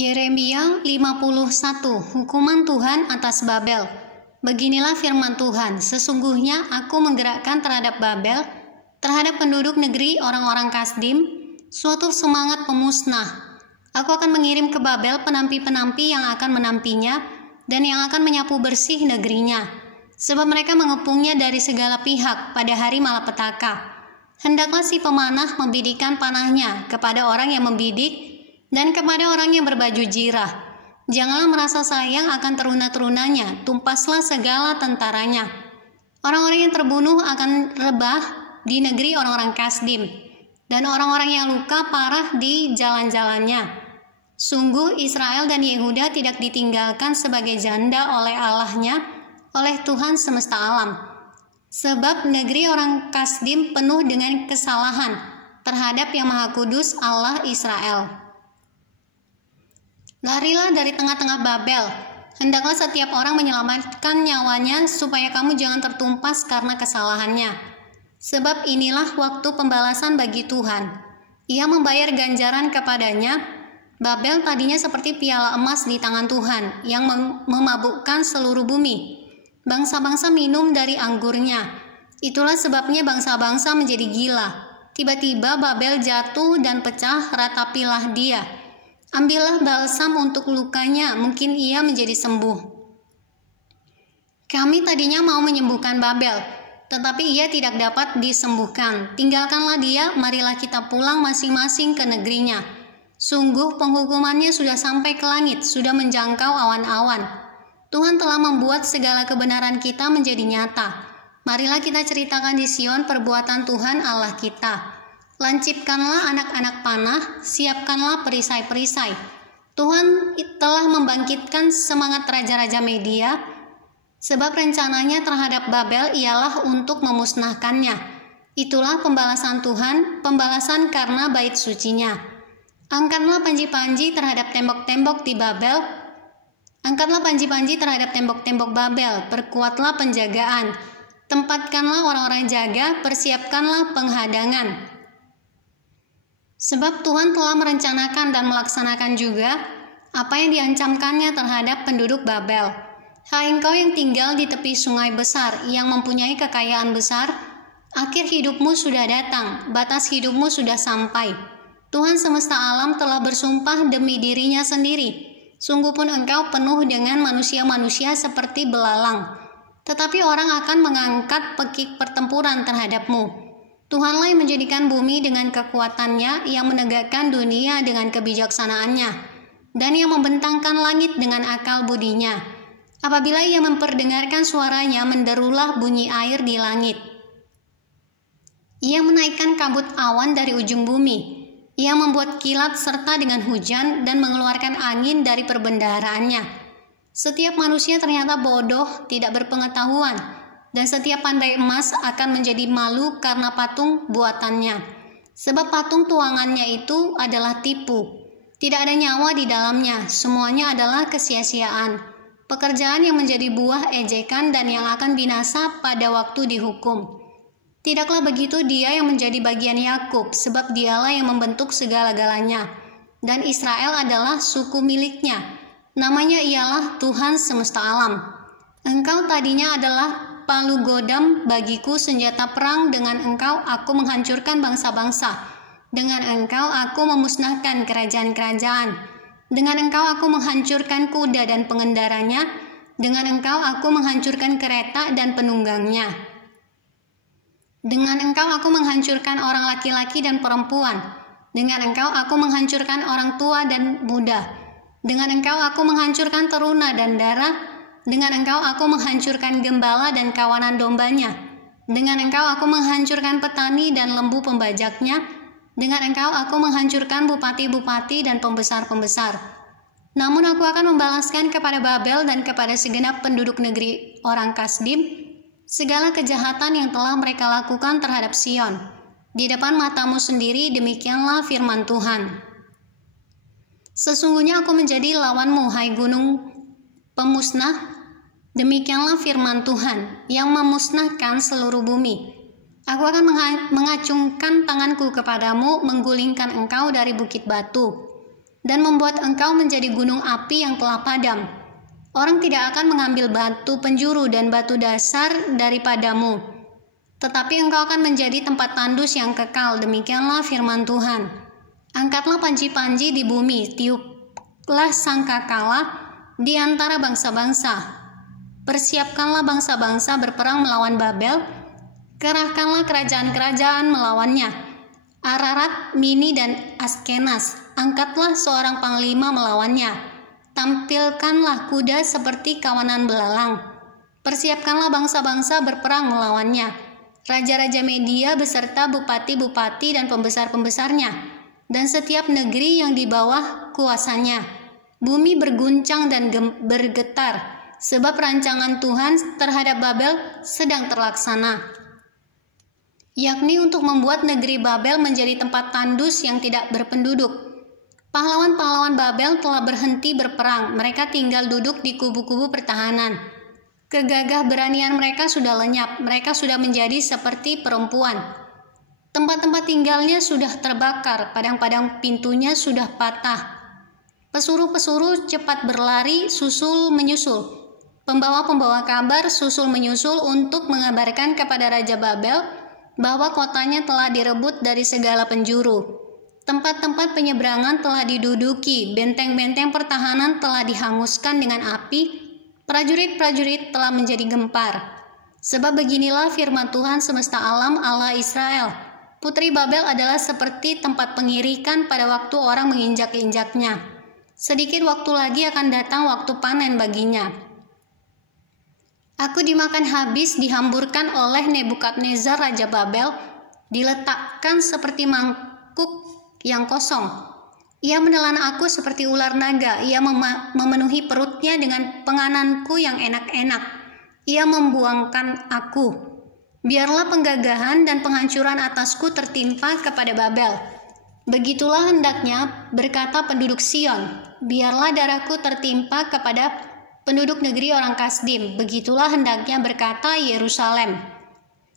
Yeremia 51. Hukuman Tuhan atas Babel. Beginilah firman Tuhan, sesungguhnya aku menggerakkan terhadap Babel, terhadap penduduk negeri orang-orang Kasdim, suatu semangat pemusnah. Aku akan mengirim ke Babel penampi-penampi yang akan menampinya, dan yang akan menyapu bersih negerinya. Sebab mereka mengepungnya dari segala pihak pada hari malapetaka. Hendaklah si pemanah membidikan panahnya kepada orang yang membidik, dan kepada orang yang berbaju jirah. Janganlah merasa sayang akan teruna-terunanya, tumpaslah segala tentaranya. Orang-orang yang terbunuh akan rebah di negeri orang-orang Kasdim, dan orang-orang yang luka parah di jalan-jalannya. Sungguh Israel dan Yehuda tidak ditinggalkan sebagai janda oleh Allahnya, oleh Tuhan semesta alam. Sebab negeri orang Kasdim penuh dengan kesalahan terhadap yang Maha Kudus Allah Israel. Larilah dari tengah-tengah Babel, hendaklah setiap orang menyelamatkan nyawanya supaya kamu jangan tertumpas karena kesalahannya. Sebab inilah waktu pembalasan bagi Tuhan. Ia membayar ganjaran kepadanya. Babel tadinya seperti piala emas di tangan Tuhan yang memabukkan seluruh bumi. Bangsa-bangsa minum dari anggurnya. Itulah sebabnya bangsa-bangsa menjadi gila. Tiba-tiba Babel jatuh dan pecah, ratapilah dia. Ambillah balsam untuk lukanya, mungkin ia menjadi sembuh. Kami tadinya mau menyembuhkan Babel, tetapi ia tidak dapat disembuhkan. Tinggalkanlah dia, marilah kita pulang masing-masing ke negerinya. Sungguh penghukumannya sudah sampai ke langit, sudah menjangkau awan-awan. Tuhan telah membuat segala kebenaran kita menjadi nyata. Marilah kita ceritakan di Sion perbuatan Tuhan Allah kita. Lancipkanlah anak-anak panah, siapkanlah perisai-perisai. Tuhan telah membangkitkan semangat raja-raja Media, sebab rencananya terhadap Babel ialah untuk memusnahkannya. Itulah pembalasan Tuhan, pembalasan karena bait sucinya. Angkatlah panji-panji terhadap tembok-tembok di Babel. Angkatlah panji-panji terhadap tembok-tembok Babel, perkuatlah penjagaan. Tempatkanlah orang-orang jaga, persiapkanlah penghadangan. Sebab Tuhan telah merencanakan dan melaksanakan juga apa yang diancamkannya terhadap penduduk Babel. Hai engkau yang tinggal di tepi sungai besar, yang mempunyai kekayaan besar, akhir hidupmu sudah datang, batas hidupmu sudah sampai. Tuhan semesta alam telah bersumpah demi dirinya sendiri. Sungguh pun engkau penuh dengan manusia-manusia seperti belalang. Tetapi orang akan mengangkat pekik pertempuran terhadapmu. Tuhanlah yang menjadikan bumi dengan kekuatannya, yang menegakkan dunia dengan kebijaksanaannya, dan yang membentangkan langit dengan akal budinya. Apabila ia memperdengarkan suaranya, menderulah bunyi air di langit. Ia menaikkan kabut awan dari ujung bumi. Ia membuat kilat serta dengan hujan, dan mengeluarkan angin dari perbendaharaannya. Setiap manusia ternyata bodoh, tidak berpengetahuan. Dan setiap pandai emas akan menjadi malu karena patung buatannya. Sebab patung tuangannya itu adalah tipu. Tidak ada nyawa di dalamnya, semuanya adalah kesia-siaan. Pekerjaan yang menjadi buah ejekan dan yang akan binasa pada waktu dihukum. Tidaklah begitu dia yang menjadi bagian Yakub, sebab dialah yang membentuk segala-galanya. Dan Israel adalah suku miliknya. Namanya ialah Tuhan semesta alam. Engkau tadinya adalah palu godam bagiku, senjata perang. Dengan engkau aku menghancurkan bangsa-bangsa. Dengan engkau aku memusnahkan kerajaan-kerajaan. Dengan engkau aku menghancurkan kuda dan pengendaranya. Dengan engkau aku menghancurkan kereta dan penunggangnya. Dengan engkau aku menghancurkan orang laki-laki dan perempuan. Dengan engkau aku menghancurkan orang tua dan muda. Dengan engkau aku menghancurkan teruna dan dara. Dengan engkau aku menghancurkan gembala dan kawanan dombanya. Dengan engkau aku menghancurkan petani dan lembu pembajaknya. Dengan engkau aku menghancurkan bupati-bupati dan pembesar-pembesar. Namun aku akan membalaskan kepada Babel dan kepada segenap penduduk negeri orang Kasdim segala kejahatan yang telah mereka lakukan terhadap Sion. Di depan matamu sendiri demikianlah firman Tuhan. Sesungguhnya aku menjadi lawanmu, hai gunung pemusnah. Demikianlah firman Tuhan yang memusnahkan seluruh bumi. Aku akan mengacungkan tanganku kepadamu, menggulingkan engkau dari bukit batu. dan membuat engkau menjadi gunung api yang telah padam. Orang tidak akan mengambil batu penjuru dan batu dasar daripadamu, tetapi engkau akan menjadi tempat tandus yang kekal. Demikianlah firman Tuhan. Angkatlah panji-panji di bumi, tiuplah sangkakala di antara bangsa-bangsa. Persiapkanlah bangsa-bangsa berperang melawan Babel, kerahkanlah kerajaan-kerajaan melawannya, Ararat, Mini, dan Askenas. Angkatlah seorang panglima melawannya. Tampilkanlah kuda seperti kawanan belalang. Persiapkanlah bangsa-bangsa berperang melawannya, raja-raja Media beserta bupati-bupati dan pembesar-pembesarnya, dan setiap negeri yang di bawah kuasanya. Bumi berguncang dan bergetar, sebab rancangan Tuhan terhadap Babel sedang terlaksana, yakni untuk membuat negeri Babel menjadi tempat tandus yang tidak berpenduduk. Pahlawan-pahlawan Babel telah berhenti berperang, mereka tinggal duduk di kubu-kubu pertahanan. Kegagah beranian mereka sudah lenyap, mereka sudah menjadi seperti perempuan. Tempat-tempat tinggalnya sudah terbakar, padang-padang pintunya sudah patah. Pesuruh-pesuruh cepat berlari, susul menyusul. Pembawa-pembawa kabar susul menyusul untuk mengabarkan kepada Raja Babel bahwa kotanya telah direbut dari segala penjuru. Tempat-tempat penyeberangan telah diduduki, benteng-benteng pertahanan telah dihanguskan dengan api, prajurit-prajurit telah menjadi gempar. Sebab beginilah firman Tuhan semesta alam, Allah Israel. Putri Babel adalah seperti tempat pengirikan pada waktu orang menginjak-injaknya. Sedikit waktu lagi akan datang waktu panen baginya. Aku dimakan habis, dihamburkan oleh Nebukadnezar Raja Babel, diletakkan seperti mangkuk yang kosong. Ia menelan aku seperti ular naga, ia memenuhi perutnya dengan pengananku yang enak-enak. Ia membuangkan aku. Biarlah penggagahan dan penghancuran atasku tertimpa kepada Babel. Begitulah hendaknya berkata penduduk Sion, biarlah darahku tertimpa kepada penduduk negeri orang Kasdim. Begitulah hendaknya berkata Yerusalem.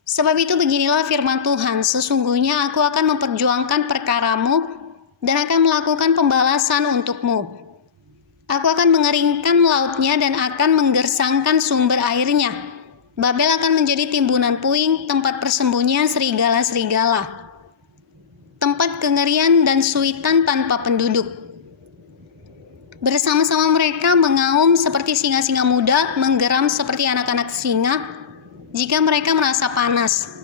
Sebab itu beginilah firman Tuhan, sesungguhnya aku akan memperjuangkan perkaramu dan akan melakukan pembalasan untukmu. Aku akan mengeringkan lautnya dan akan menggersangkan sumber airnya. Babel akan menjadi timbunan puing, tempat persembunyian serigala-serigala, tempat kengerian dan suitan tanpa penduduk. Bersama-sama mereka mengaum seperti singa-singa muda, menggeram seperti anak-anak singa jika mereka merasa panas.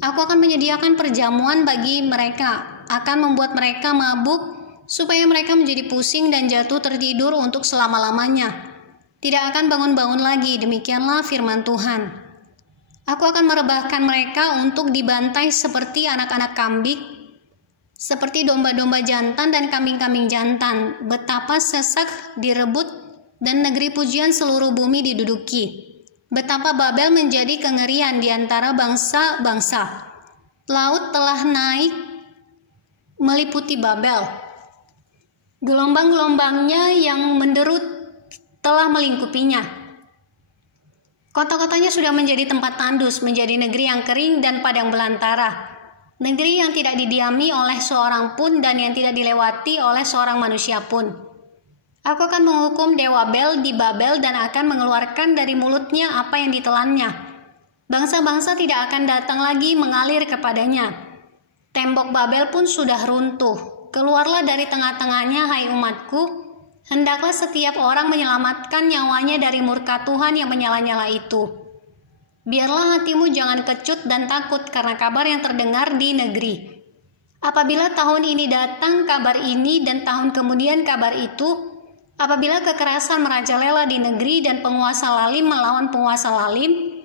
Aku akan menyediakan perjamuan bagi mereka, akan membuat mereka mabuk supaya mereka menjadi pusing dan jatuh tertidur untuk selama-lamanya. Tidak akan bangun-bangun lagi, demikianlah firman Tuhan. Aku akan merebahkan mereka untuk dibantai seperti anak-anak kambing, seperti domba-domba jantan dan kambing-kambing jantan. Betapa sesak direbut dan negeri pujian seluruh bumi diduduki. Betapa Babel menjadi kengerian di antara bangsa-bangsa. Laut telah naik meliputi Babel. Gelombang-gelombangnya yang menderut telah melingkupinya. Kota-kotanya sudah menjadi tempat tandus, menjadi negeri yang kering dan padang belantara. Negeri yang tidak didiami oleh seorang pun dan yang tidak dilewati oleh seorang manusia pun. Aku akan menghukum Dewa Bel di Babel dan akan mengeluarkan dari mulutnya apa yang ditelannya. Bangsa-bangsa tidak akan datang lagi mengalir kepadanya. Tembok Babel pun sudah runtuh. Keluarlah dari tengah-tengahnya, hai umatku. Hendaklah setiap orang menyelamatkan nyawanya dari murka Tuhan yang menyala-nyala itu. Biarlah hatimu jangan kecut dan takut karena kabar yang terdengar di negeri. Apabila tahun ini datang kabar ini dan tahun kemudian kabar itu, apabila kekerasan merajalela di negeri dan penguasa lalim melawan penguasa lalim,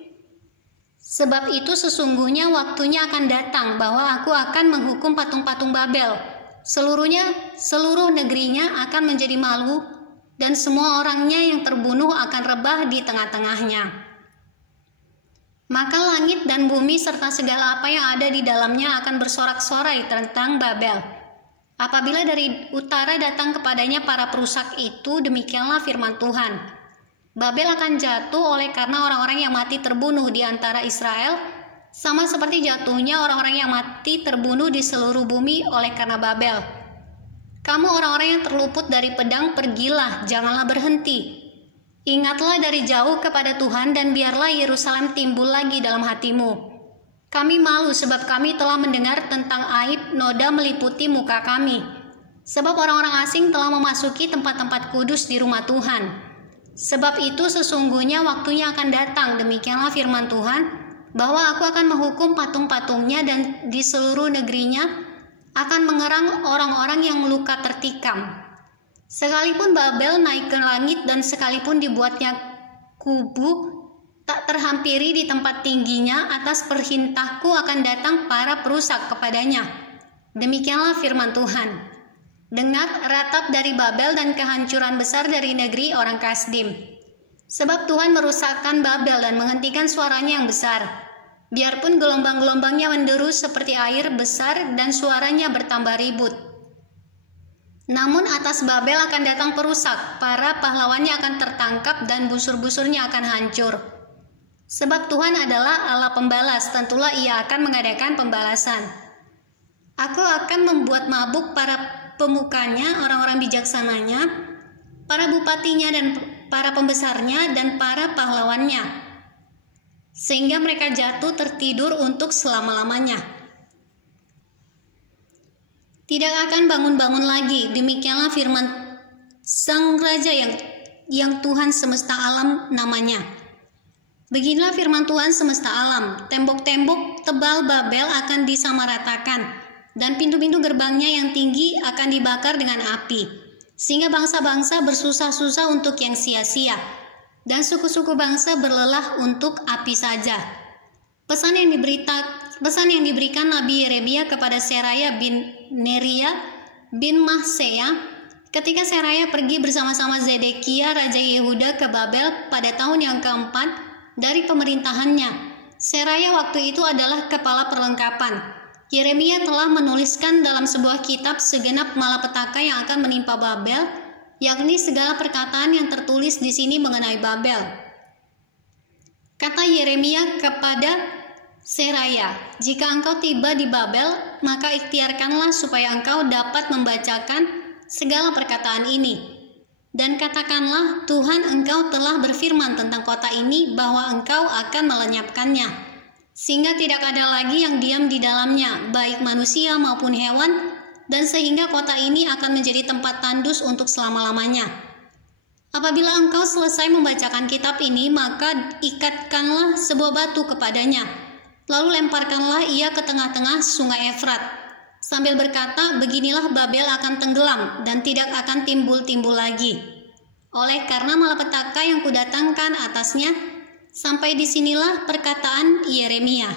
sebab itu sesungguhnya waktunya akan datang bahwa aku akan menghukum patung-patung Babel. Seluruh negerinya akan menjadi malu dan semua orangnya yang terbunuh akan rebah di tengah-tengahnya. Maka langit dan bumi serta segala apa yang ada di dalamnya akan bersorak-sorai tentang Babel. Apabila dari utara datang kepadanya para perusak itu, demikianlah firman Tuhan. Babel akan jatuh oleh karena orang-orang yang mati terbunuh di antara Israel, sama seperti jatuhnya orang-orang yang mati terbunuh di seluruh bumi oleh karena Babel. Kamu orang-orang yang terluput dari pedang, pergilah, janganlah berhenti. Ingatlah dari jauh kepada Tuhan dan biarlah Yerusalem timbul lagi dalam hatimu. Kami malu sebab kami telah mendengar tentang aib noda meliputi muka kami. Sebab orang-orang asing telah memasuki tempat-tempat kudus di rumah Tuhan. Sebab itu sesungguhnya waktunya akan datang, demikianlah firman Tuhan, bahwa aku akan menghukum patung-patungnya dan di seluruh negerinya akan mengerang orang-orang yang luka tertikam. Sekalipun Babel naik ke langit dan sekalipun dibuatnya kubu, tak terhampiri di tempat tingginya, atas perintahku akan datang para perusak kepadanya. Demikianlah firman Tuhan. Dengar ratap dari Babel dan kehancuran besar dari negeri orang Kasdim. Sebab Tuhan merusakkan Babel dan menghentikan suaranya yang besar. Biarpun gelombang-gelombangnya menderu seperti air besar dan suaranya bertambah ribut. Namun atas Babel akan datang perusak, para pahlawannya akan tertangkap dan busur-busurnya akan hancur. Sebab Tuhan adalah Allah pembalas, tentulah Ia akan mengadakan pembalasan. Aku akan membuat mabuk para pemukanya, orang-orang bijaksananya, para bupatinya dan para pembesarnya dan para pahlawannya, sehingga mereka jatuh tertidur untuk selama-lamanya. Tidak akan bangun-bangun lagi, demikianlah firman Sang Raja yang Tuhan semesta alam namanya. Beginilah firman Tuhan semesta alam, tembok-tembok tebal Babel akan disamaratakan, dan pintu-pintu gerbangnya yang tinggi akan dibakar dengan api, sehingga bangsa-bangsa bersusah-susah untuk yang sia-sia, dan suku-suku bangsa berlelah untuk api saja. Pesan yang diberikan Nabi Yeremia kepada Seraya bin Neria bin Mahseya ketika Seraya pergi bersama-sama Zedekia Raja Yehuda ke Babel pada tahun yang keempat dari pemerintahannya. Seraya waktu itu adalah kepala perlengkapan. Yeremia telah menuliskan dalam sebuah kitab segenap malapetaka yang akan menimpa Babel, yakni segala perkataan yang tertulis di sini mengenai Babel. Kata Yeremia kepada Seraya, jika engkau tiba di Babel, maka ikhtiarkanlah supaya engkau dapat membacakan segala perkataan ini. Dan katakanlah, Tuhan engkau telah berfirman tentang kota ini bahwa engkau akan melenyapkannya, sehingga tidak ada lagi yang diam di dalamnya, baik manusia maupun hewan, dan sehingga kota ini akan menjadi tempat tandus untuk selama-lamanya. Apabila engkau selesai membacakan kitab ini, maka ikatkanlah sebuah batu kepadanya, lalu lemparkanlah ia ke tengah-tengah sungai Efrat, sambil berkata, beginilah Babel akan tenggelam dan tidak akan timbul-timbul lagi, oleh karena malapetaka yang kudatangkan atasnya. Sampai disinilah perkataan Yeremia.